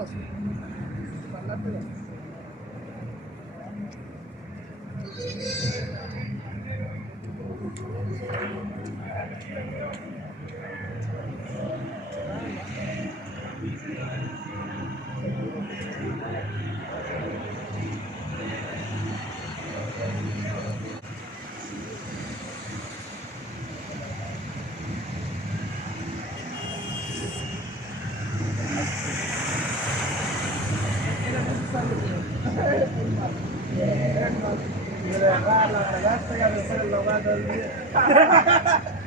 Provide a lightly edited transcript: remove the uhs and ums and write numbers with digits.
Me lo agarra, la agarra y a después lo va a dormir.